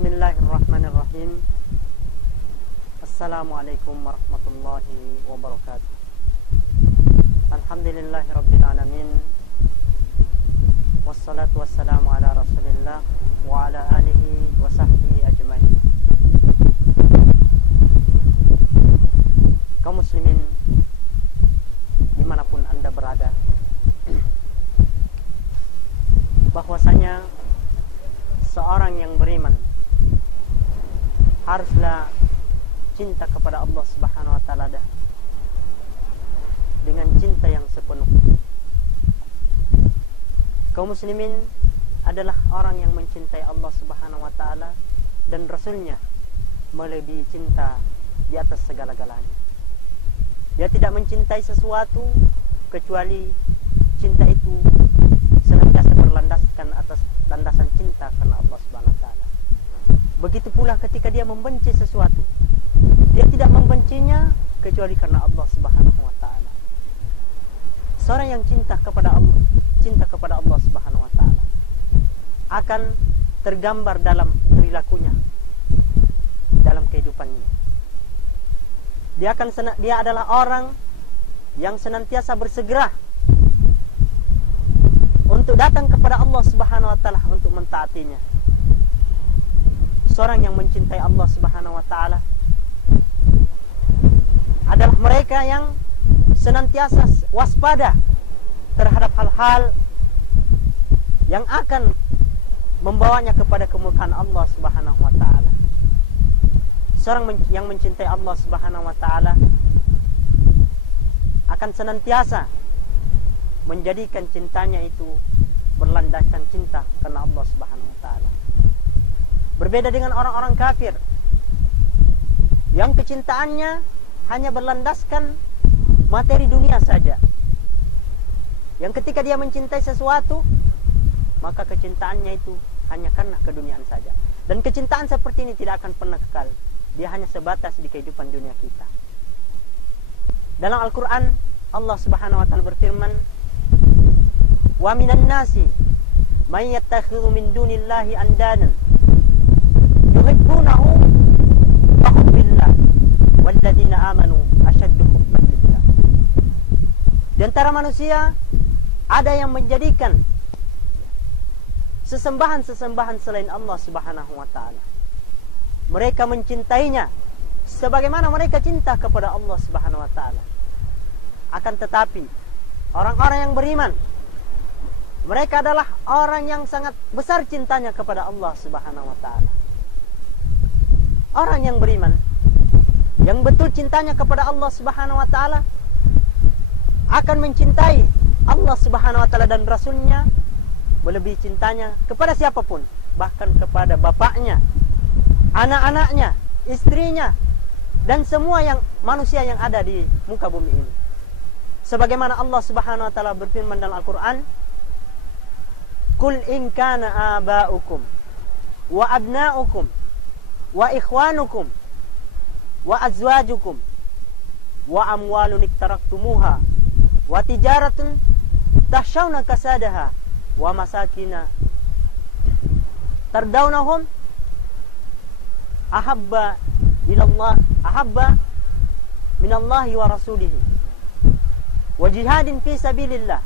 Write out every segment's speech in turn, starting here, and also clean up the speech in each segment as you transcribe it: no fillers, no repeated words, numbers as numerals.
Bismillahirrahmanirrahim. Assalamualaikum warahmatullahi wabarakatuh. Alhamdulillahirabbil alamin. Wassalatu wassalamu ala Rasulillah wa ala alihi wa sahbihi ajmain. Kaum muslimin dimanapun Anda berada, bahwasanya seorang yang beriman haruslah cinta kepada Allah Subhanahu wa taala dengan cinta yang sepenuhnya. Kaum muslimin adalah orang yang mencintai Allah Subhanahu wa taala dan Rasulnya melebihi cinta di atas segala-galanya. Dia tidak mencintai sesuatu kecuali cinta itu senantiasa berlandaskan atas landasan cinta karena Allah Subhanahu wa taala. Begitu pula ketika dia membenci sesuatu, dia tidak membencinya kecuali karena Allah Subhanahu wa taala. Seorang yang cinta kepada Allah Subhanahu wa taala akan tergambar dalam perilakunya, dalam kehidupannya. Dia adalah orang yang senantiasa bersegera untuk datang kepada Allah Subhanahu wa taala untuk mentaatinya. Seorang yang mencintai Allah Subhanahu wa taala adalah mereka yang senantiasa waspada terhadap hal-hal yang akan membawanya kepada kemurkaan Allah Subhanahu wa taala. Seorang yang mencintai Allah Subhanahu wa taala akan senantiasa menjadikan cintanya itu berlandaskan cinta karena Allah Subhanahu wa taala. Berbeda dengan orang-orang kafir yang kecintaannya hanya berlandaskan materi dunia saja. Yang ketika dia mencintai sesuatu, maka kecintaannya itu hanya karena keduniaan saja. Dan kecintaan seperti ini tidak akan pernah kekal. Dia hanya sebatas di kehidupan dunia kita. Dalam Al-Quran, Allah Subhanahu wa taala berfirman, "Wa minan nasi may yattakhidhu min dunillahi andadan yuhibbunahu ka hubbillah walladzina amanu ashaddu hubban lillah." Di antara manusia ada yang menjadikan sesembahan-sesembahan selain Allah Subhanahu wa taala. Mereka mencintainya sebagaimana mereka cinta kepada Allah Subhanahu wa taala. Akan tetapi orang-orang yang beriman, mereka adalah orang yang sangat besar cintanya kepada Allah Subhanahu wa taala. Orang yang beriman, yang betul cintanya kepada Allah Subhanahu wa taala, akan mencintai Allah Subhanahu wa taala dan Rasulnya melebihi cintanya kepada siapapun, bahkan kepada bapaknya, anak-anaknya, istrinya, dan semua yang manusia yang ada di muka bumi ini. Sebagaimana Allah Subhanahu wa taala berfirman dalam Al-Qur'an, "Qul in kana aba'ukum wa abna'ukum wa ikhwanukum wa azwajukum wa amwalun iktaraktumuha wa tijaratun tahshawna kasadaha wa masakina tardawnahum ahabba minallahi wa rasulihi wa jihadin fi sabilillah."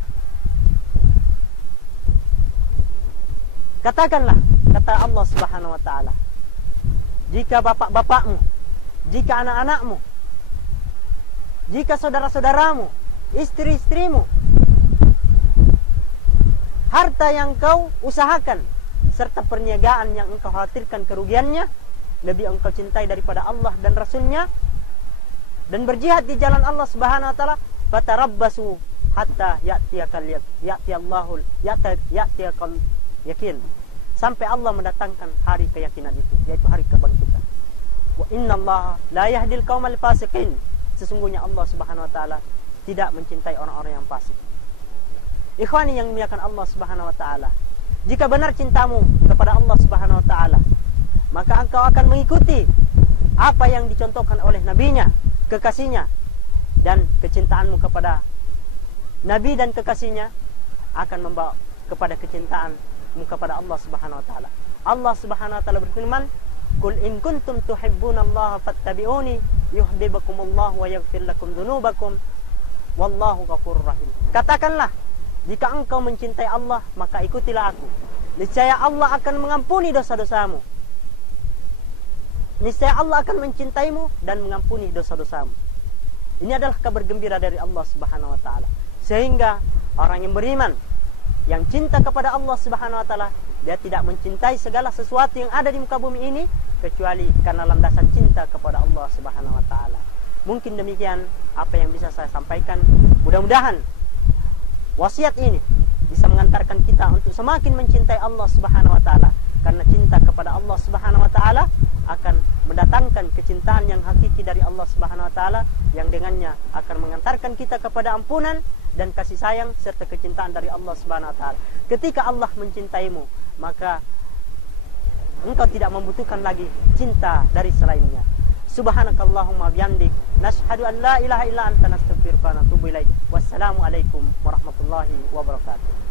Katakanlah, kata Allah Subhanahu wa taala, jika bapak-bapakmu, jika anak-anakmu, jika saudara-saudaramu, istri-istrimu, harta yang kau usahakan serta perniagaan yang engkau khawatirkan kerugiannya lebih engkau cintai daripada Allah dan Rasulnya, dan berjihad di jalan Allah Subhanahu wa taala, fatarabbasu hatta ya'tiyakal yakin, sampai Allah mendatangkan hari keyakinan itu, yaitu hari kebangkitan. Wa innallaha la yahdil qaumal fasiqin. Sesungguhnya Allah Subhanahu wa taala tidak mencintai orang-orang yang fasik. Ikhwani yang dimuliakan Allah Subhanahu wa taala, jika benar cintamu kepada Allah Subhanahu wa taala, maka engkau akan mengikuti apa yang dicontohkan oleh nabinya, kekasihnya, dan kecintaanmu kepada nabi dan kekasihnya akan membawa kepada kecintaanmu kepada Allah Subhanahu wa taala. Allah Subhanahu wa taala berfirman, Qul in kuntum tuhibbunallaha fattabi'uni yuhibbukumullah wa yaghfir lakum dzunubakum wallahu ghafurur rahim. Katakanlah, jika engkau mencintai Allah, maka ikutilah aku. Niscaya Allah akan mengampuni dosa-dosamu. Niscaya Allah akan mencintaimu dan mengampuni dosa-dosamu. Ini adalah kabar gembira dari Allah Subhanahu wa taala. Sehingga orang yang beriman, yang cinta kepada Allah Subhanahu wa taala, dia tidak mencintai segala sesuatu yang ada di muka bumi ini kecuali karena landasan cinta kepada Allah Subhanahu wa taala. Mungkin demikian apa yang bisa saya sampaikan. Mudah-mudahan wasiat ini bisa mengantarkan kita untuk semakin mencintai Allah Subhanahu wa taala, karena cinta kepada Allah Subhanahu wa taala akan mendatangkan kecintaan yang hakiki dari Allah Subhanahu wa taala, yang dengannya akan mengantarkan kita kepada ampunan dan kasih sayang serta kecintaan dari Allah Subhanahu wa taala. Ketika Allah mencintaimu, maka engkau tidak membutuhkan lagi cinta dari selainnya. Subhanakallahumma bihamdik, nashhadu an la ilaha illa anta, nastaghfiruka wa natubu ilaik. Wassalamu alaikum warahmatullahi wabarakatuh.